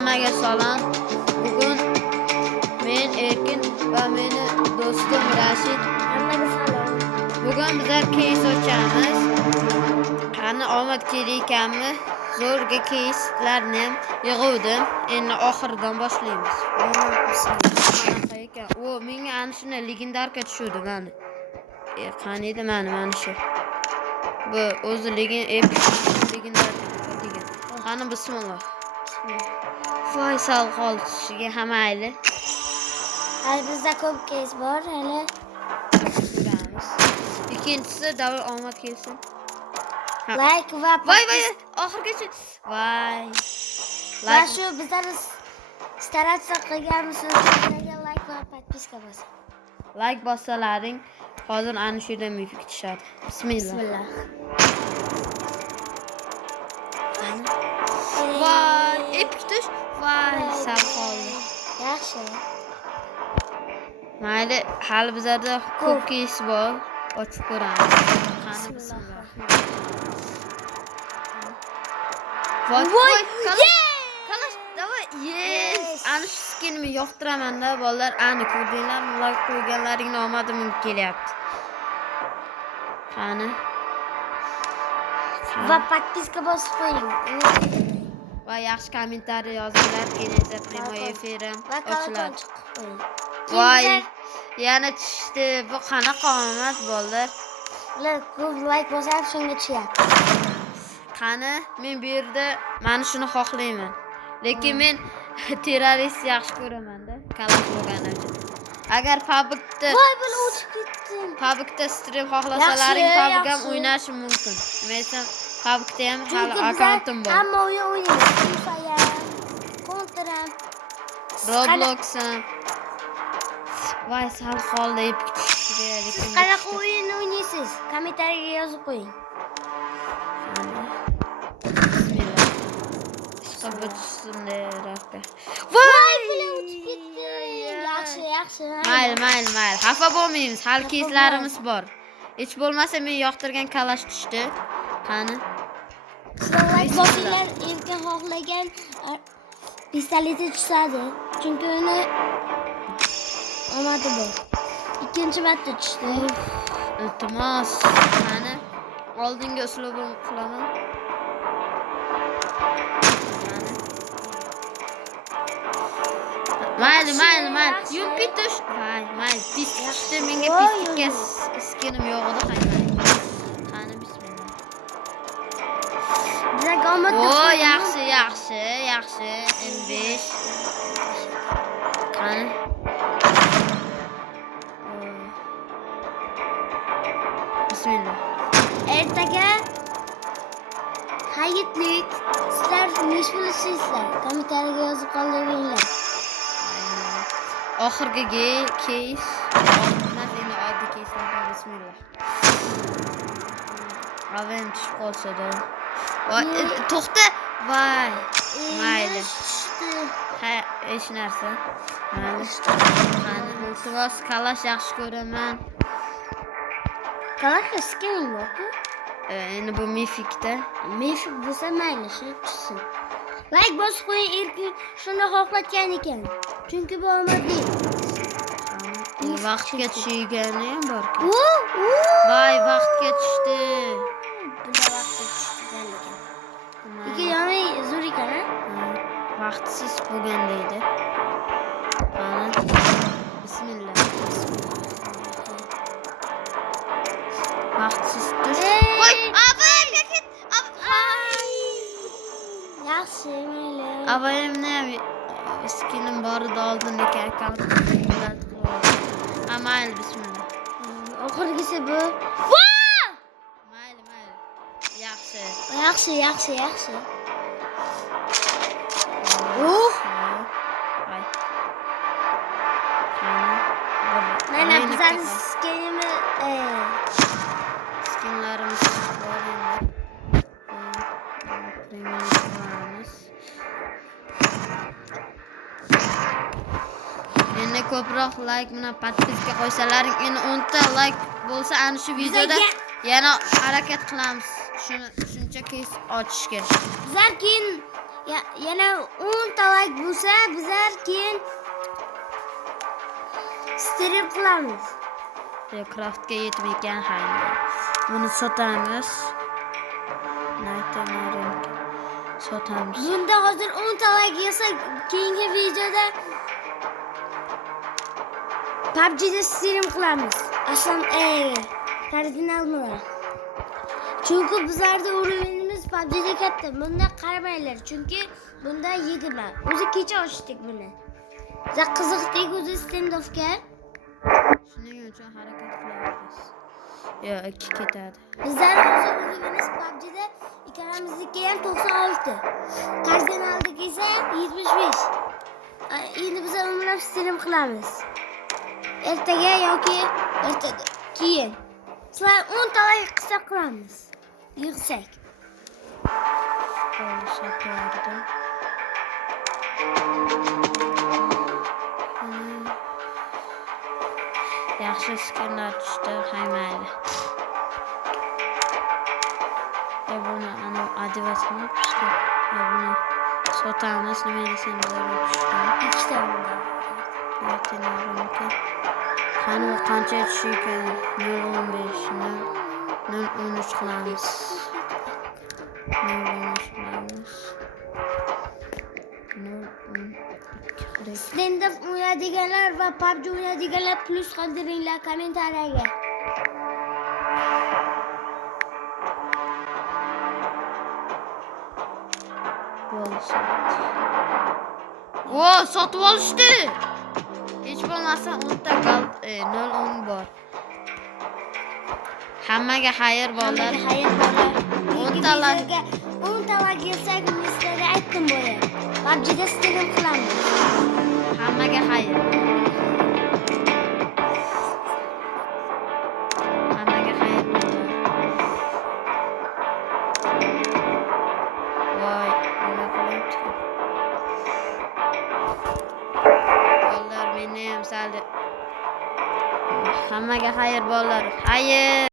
Hammaga salom. Bugun men Erkin va meni do'stim Rashid. Hammaga salom. Bugun bizlar keys ochamiz. Qani omad kelayotganmi? Zo'rga keyslarni ham yig'uvdim. Endi oxiridan boshlaymiz. O, menga ana shuni legendarka tushdi mana. Qani edi mana shu. Bu o'zi legendarka degan. Qani bismillah. Voy sal qolishga ham mayli. Hali bizda ko'p keys bor, hali. Ko'ramiz. Ikkinchisi davr omad kelsin. Like va Voy oxirgacha. Voy. Va shu bizlar staratsiya qilganmiz, like va podpiska bosing. Like bossalaring hozir ana shu yerdan mifik tushadi. Bismillah. Voy, epik tush. Voy, sal qoldi. Yaxshi. Mayli, hali bizlarda ko'p keys bor. Ochib ko'ramiz. Qani bismillah. Voy, kalash, davay. Yes. Ana shu skinni yoqtiraman-da, bolalar. Ani ko'rdinglarmi? Like qo'yganlaringni omadim kelyapti. Qani? Va podpiska bosib qo'ying. Va yaxshi kommentariy yozinglar, kelesa prямой efirim ochiladi. Voy, yana tushdi. Bu qanaqa omad bo'ldi? Ular ko'p like bo'lsa ham shunga tushyapti. Qani, men bu yerda mana shuni xohlayman. Lekin men terrorist yaxshi ko'raman-da, kalash bo'lganim uchun. Agar voy, buni o'chib ketdim. Pubgda stream xohlasalaring, Pubgda ham o'ynashim mumkin. Men Pubgda ham hali akkauntim bor. Hamma o'yin o'ynaymiz. FIFA ham, Counter ham, Roblox ham. Voy, sal qoldi epik tushga. Siz qanaqa o'yin o'ynaysiz? Kommentariyaga yozib qo'ying. Bismillah. Sabotsunde rakka. Voy, o'chib ketdi. Yaxshi. Mayli. Xafa bo'lmaymiz. Hal keyslarimiz bor. Hech bo'lmasa men yoqtirgan kalash tushdi. Qani? Like bosinglar, Erkin xohlagan pistoleti tushadi. Chunki uni omadi bor. Ikkinchi marta tushdi. Iltimos. Qani? Oldinga uslubim qilaman. Mayli. Yupit tush. Mayli. Pis tushdi. Menga pislikka skinim yo'q edi, qaytmaydi. Qani bismillah. Bizga omad. O, yaxshi. M5. Qani? Bismillah. Ertaga hayitlik. Sizlar nish bo'lisizlar? Kommentariyaga yozib qoldiringlar. Oxirgi keys. Endi oddiy keyslardan bismillah. Aven tushib qolsa-da. Voy, to'xta. Voy. Mayli. Ha, hech narsa. Mayli. Qani, iltimos, kalash yaxshi ko'raman. Kalash skining borku? Endi bu mifikda. Mifik bo'lsa mayli, shu tushsin. Like bosib qo'ying, Erkin shuni xohlatgan ekan. Chunki bu omadli. Vaqtga tushigani ham bor-ku. Voy, vaqtga tushdi. Bunda vaqtga tushgan ekan. Ikki yomay zo'r ekan, ha? Vaqtsiz bo'lgan deydi. Qani? Bismillah. Vaqtsiz tush. Voy, abayga ket. Yaxshi, mayli. Abayimni ham skinim bor edi oldingi akkauntda. Mayli, bismillah. Oxirgisi bu. Mayli. Yaxshi. Yaxshi. Voy. Mana bizlar skinlarimiz bor endi. Endi ko'proq like bilan podpiska qo'ysalaring, endi 10 ta like bo'lsa ana shu videoda yana harakat qilamiz. Shuncha keys ochishga. Bizlar keyin yana 10 ta like bo'lsa, bizlar keyin stream qilamiz. Craftga yetmayotgan hayvon. Buni sotamiz. Sotamiz. Bunda hozir 10 ta like yesa, keyingi videoda PUBG'da stream qilamiz. Aslan kardinallar. Chunki bizlarda o'rinimiz PUBG'da katta. Bunda qaramanglar, chunki bunda yegiman. O'zi kecha ochdik buni. Biz qiziqdik o'zi standoffga. Shuning uchun harakat qilyapmiz. Yo, 2 ketadi. Bizlar hozir o'rinimiz PUBG'da ikkalamizniki ham 96. Kardinaldagi esa 75. Endi biz umrlab stream qilamiz. Ertaga yoki ertaga keyin. Sizlar 10 ta like qilsa qilamiz. Yig'sak. Yaxshi skinlar tushdi, haymayli. Buni ana adivasini tushdi. Buni sotamiz, nima desam bo'ladi tushdi. Ikkita bunda. Qani u qancha tushishi ekan? 0.15 ni 0.13 qilamiz. 0.13 qilamiz. 0.12. Stand-up o'ynaydiganlar va PUBG o'ynaydiganlar plus qoldiringlar kommentariyaga. Vo, sotib olishdi. Hech bo'lmasa 10 ta 0.10 bor. Hammaga xayr bolalar. Xayr bolalar. 10 ta like 10 ta like yesak, sizlarga aytdim bo'lar. PUBG'da stream qilamiz. hammaga xayr. Hammaga xayr. Voy, nima qilyapti? Bolalar meni ham sal hammaga xayr bolalar. Xayr.